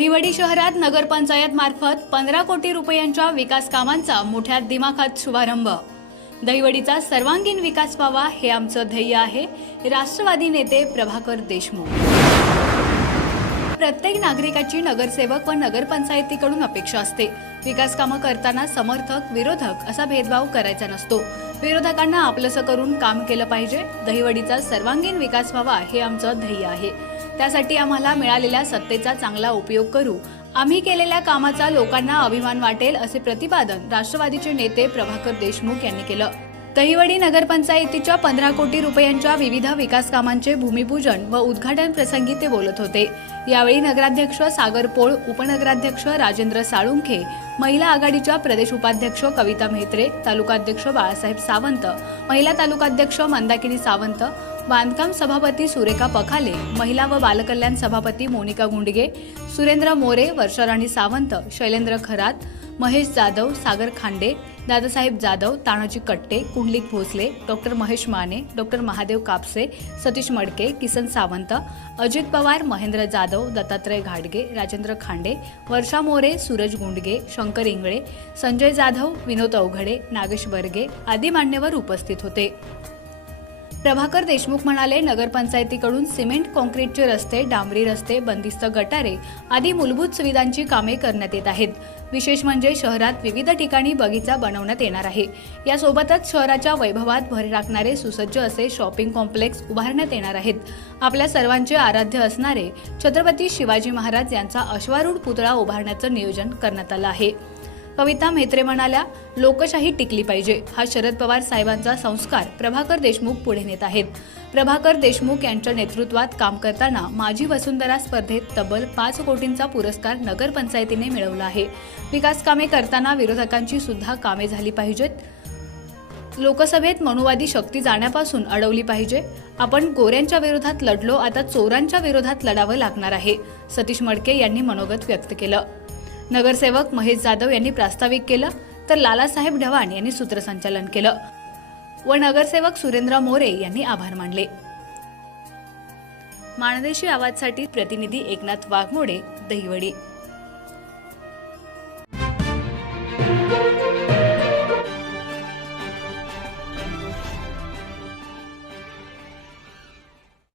दहिवडी शहरात नगरपंचायत मार्फत पंधरा कोटी रुपयांच्या विकास कामांचा मोठ्या दिमाखात शुभारंभ. दहिवडीचा सर्वांगीण विकास व्हावा हे आमचं ध्येय आहे राष्ट्रवादी नेते प्रभाकर देशमुख. प्रत्येक नागरिकाची नगरसेवक व नगरपंचायतीकडून अपेक्षा असते. विकास कामं करताना समर्थक विरोधक असा भेदभाव करायचा नसतो. विरोधकांना आपलंसं करून काम केलं पाहिजे दहिवडीचा सर्वांगीण विकास व्हावा हे आमचं ध्येय आहे. त्यासाठी आम्हाला मिळालेल्या सत्तेचा चांगला उपयोग करू. आम्ही केलेल्या कामाचा लोकांना अभिमान वाटेल असे प्रतिपादन राष्ट्रवादीचे नेते प्रभाकर देशमुख यांनी केलं. दहिवडी नगरपंचायतीच्या पंधरा कोटी रुपयांच्या विविध विकास कामांचे भूमिपूजन व उद्घाटन प्रसंगी ते बोलत होते. यावेळी नगराध्यक्ष सागर पोळ उपनगराध्यक्ष राजेंद्र साळुंखे महिला आघाडीच्या प्रदेश उपाध्यक्ष कविता म्हेत्रे तालुकाध्यक्ष बाळासाहेब सावंत महिला तालुकाध्यक्ष मंदाकिनी सावंत बांधकाम सभापती सुरेखा पखाले महिला व बालकल्याण सभापती मोनिका गुंडगे सुरेंद्र मोरे वर्षाराणी सावंत शैलेंद्र खरात महेश जाधव सागर खांडे दादासाहेब जाधव तानाजी कट्टे कुंडलिक भोसले डॉक्टर महेश माने डॉक्टर महादेव कापसे सतीश मडके किसन सावंत अजित पवार महेंद्र जाधव दत्तात्रय घाडगे राजेंद्र खांडे वर्षा मोरे सूरज गुंडगे शंकर इंगळे संजय जाधव विनोद अवघडे नागेश बर्गे आदी मान्यवर उपस्थित होते. प्रभाकर देशमुख म्हणाले नगरपंचायतीकडून सिमेंट कॉन्क्रीटचे रस्ते डांबरी रस्ते बंदिस्त गटारे आदी मूलभूत सुविधांची कामे करण्यात येत आहेत. विशेष म्हणजे शहरात विविध ठिकाणी बगीचा बनवण्यात येणार आहे. यासोबतच शहराच्या वैभवात भर राखणारे सुसज्ज असे शॉपिंग कॉम्प्लेक्स उभारण्यात येणार आहेत. आपल्या सर्वांचे आराध्य असणारे छत्रपती शिवाजी महाराज यांचा अश्वारूढ पुतळा उभारण्याचं नियोजन करण्यात आलं आहे. कविता म्हेत्रे म्हणाल्या लोकशाही टिकली पाहिजे. हा शरद पवार साहेबांचा संस्कार प्रभाकर देशमुख पुढे नेत आहेत. प्रभाकर देशमुख यांच्या नेतृत्वात काम करताना माझी वसुंधरा स्पर्धेत तब्बल पाच कोटींचा पुरस्कार नगरपंचायतीने मिळवला आहे. विकास कामे करताना विरोधकांची सुद्धा कामे झाली पाहिजेत. लोकसभेत मनुवादी शक्ती जाण्यापासून अडवली पाहिजे. आपण गोऱ्यांच्या विरोधात लढलो आता चोरांच्या विरोधात लढावं लागणार आहे सतीश मडके यांनी मनोगत व्यक्त केलं. नगरसेवक महेश जाधव यांनी प्रास्ताविक केलं तर लालासाहेब ढवाण यांनी सूत्रसंचालन केलं. व नगरसेवक सुरेंद्र मोरे यांनी आभार मानले. माणदेशी आवाजसाठी प्रतिनिधी एकनाथ वाघमोडे दहिवडी.